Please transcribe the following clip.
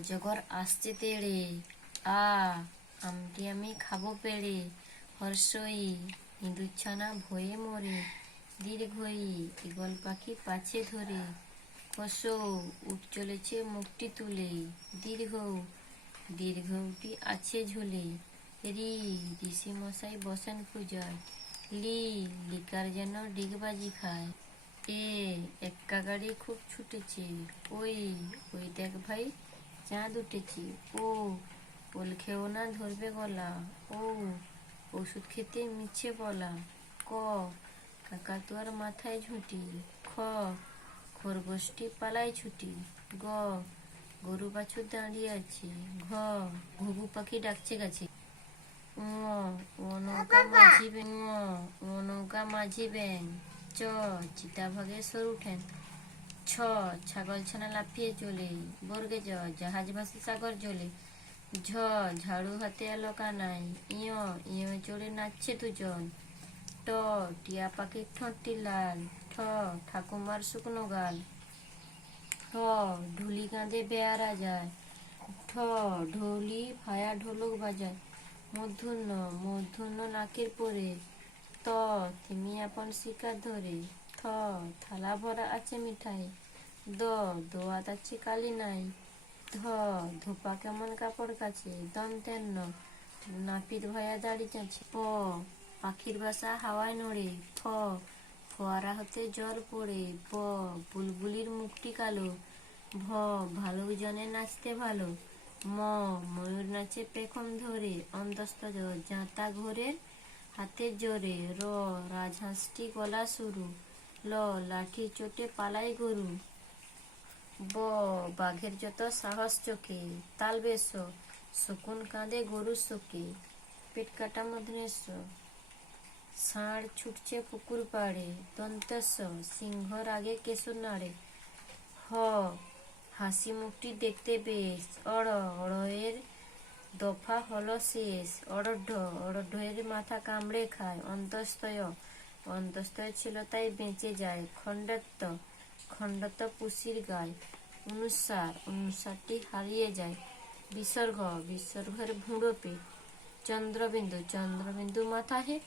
অজগর আসছে তেড়ে, আ আমটি আমি খাবো পেড়ে। হর্ষই ইঁদুরছানা ভয়ে মরে, দীর্ঘই ঈগল পাখি পাছে ধরে। হর্ষ উঠ চলেছে মুখটি তুলে, দীর্ঘ দীর্ঘটি আছে ঝুলে। রি ঋষি মশাই বসেন পূজায়, লি লিকার যেন ডিগবাজি খায়। এ এক্কা গাড়ি খুব ছুটেছে, ওই ওই দেখ ভাই চাঁদ উঠেছে। ও ওল খেও না ধরবে গলা, ও ওষুধ খেতে মিছে বলা। ক কাকাতুয়ার মাথায় ঝুঁটি। খ খরগোশটি পালায় ছুটি। গ গরু বাছুর দাঁড়িয়ে আছে। ঘ ঘুঘু পাখি ডাকছে গাছে। নৌকা মাঝি ব্যাং। চ চিতাভাগে সরু ঠ্যাং। ছ ছাগল ছানা লাফিয়ে চলে, বর্গে জ জাহাজ ভাসে সাগর জলে। ঝ ঝাড়ু হাতে এলো কানাই। ইয় ইয় চড়ে নাচছে দুজন। ট টিয়া পাখির ঠোঁটটি লাল। ঠ ঠাকুমার শুকনো গাল। ঢ ঢুলি কাঁধে বেয়ারা যায়। ঢ ঢোলি ভায়া ঢোলক বাজায়। মূর্ধন্য মূর্ধন্য নাকের পরে। ত তিমি আপন শিকার ধরে। থ থালা ভরা আছে মিঠাই। দ দোয়াত আছে কালি নাই। ধ ধোপা কেমন কাপড় কাছে। দন্তেন্ন নাপিত ভয়া দাড়ি চাচ্ছে। প পাখির বাসা হাওয়ায় নড়ে। ফ ফোয়ারা হতে জল পড়ে। ব বুলবুলির মুখটি কালো। ভ ভালুক জনে নাচতে ভালো। ম ময়ূর নাচে পেখম ধরে। অন্তস্থ জাঁতা ঘোরের হাতের জোরে। র রাজহাঁসটি গলা শুরু। ল লাঠি চোটে পালাই গরু। ব বাঘের যত সাহস চোখে। তাল বেশ শকুন কাঁদে গরুর শোকে। পেট কাটা মধুনেশ ষাঁড় ছুটছে পুকুর পাড়ে। দন্তেশ সিংহর আগে কেশর নাড়ে। হ হাসি মুখটি দেখতে বেশ। অড় অড়য়ের দফা হলো শেষ। অড়ঢ অড়ঢের মাথা কামড়ে খায়। অন্তস্তয় অন্তস্তয় ছিল তাই বেঁচে যায়। খণ্ডত্ব খণ্ডত্ব পুষির গায়। অনুসার অনুসারটি হারিয়ে যায়। বিসর্গ বিসর্গের ভুঁড়ো পেট। চন্দ্রবিন্দু চন্দ্রবিন্দু মাথা হেঁট।